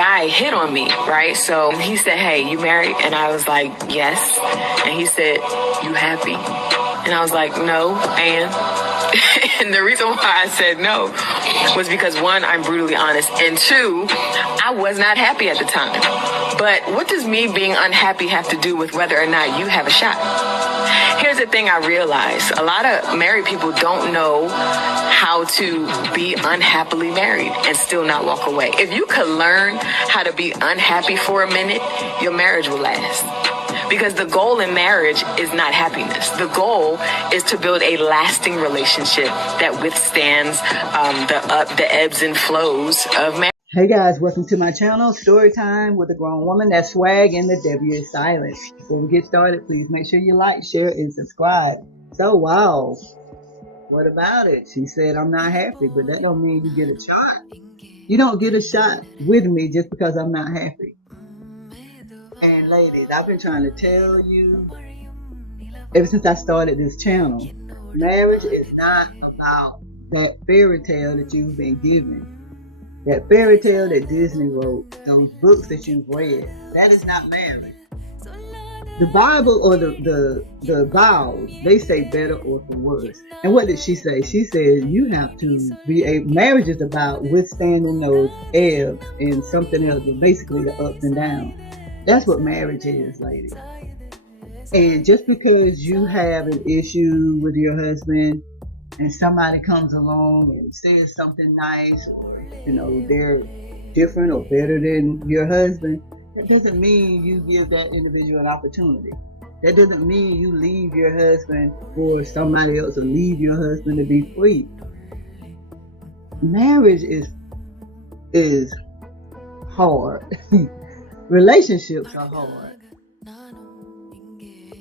guy hit on me, right? So he said, hey, you married? And I was like, yes. And he said, you happy? And I was like, no, and and the reason why I said no was because, one, I'm brutally honest, and two, I was not happy at the time. But what does me being unhappy have to do with whether or not you have a shot? Here's the thing I realized. A lot of married people don't know how to be unhappily married and still not walk away. If you could learn how to be unhappy for a minute, your marriage will last. Because the goal in marriage is not happiness. The goal is to build a lasting relationship that withstands the ebbs and flows of marriage. Hey guys, welcome to my channel, Story Time with a Grown Woman. That's Swag and the W is silent. Before we get started, please make sure you like, share, and subscribe. So, wow, what about it? She said, I'm not happy, but that don't mean you get a shot. You don't get a shot with me just because I'm not happy. And ladies, I've been trying to tell you ever since I started this channel, marriage is not about that fairy tale that you've been given. That fairy tale that Disney wrote, those books that you've read, that is not marriage. The Bible or the vows, they say better or for worse. And what did she say? She said you have to be marriage is about withstanding those ebbs and something else, basically the ups and downs. That's what marriage is, ladies. And just because you have an issue with your husband and somebody comes along and says something nice, or, you know, they're different or better than your husband, that doesn't mean you give that individual an opportunity. That doesn't mean you leave your husband for somebody else or leave your husband to be free. Marriage is hard. Relationships are hard.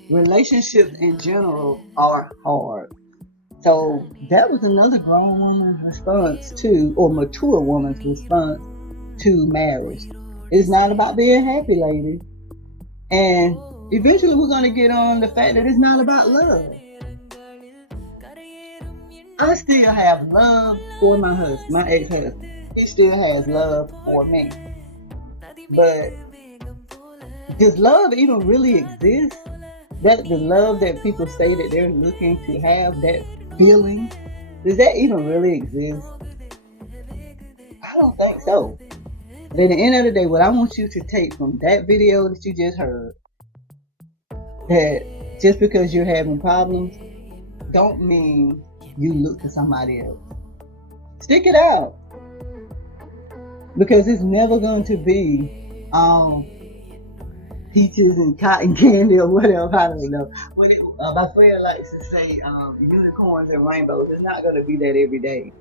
Relationships in general are hard. So that was another grown woman's response to, or mature woman's response to marriage. It's not about being happy, ladies. And eventually we're going to get on the fact that it's not about love. I still have love for my husband, my ex-husband. He still has love for me. But does love even really exist? That the love that people say that they're looking to have, that feeling, does that even really exist? I don't think so. But at the end of the day, what I want you to take from that video that you just heard, that just because you're having problems, don't mean you look to somebody else. Stick it out. Because it's never going to be peaches and cotton candy or whatever, I don't know. My friend likes to say unicorns and rainbows. It's not going to be that every day.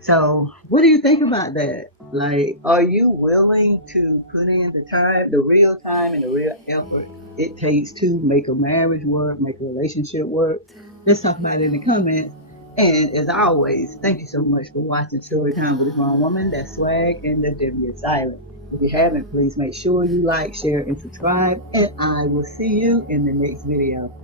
So what do you think about that? Like, are you willing to put in the time, the real time and the real effort it takes to make a marriage work, make a relationship work? Let's talk about it in the comments. And as always, thank you so much for watching Story Time with a Grown Woman. That's Swag and the W is silent. If you haven't, please make sure you like, share, and subscribe. And I will see you in the next video.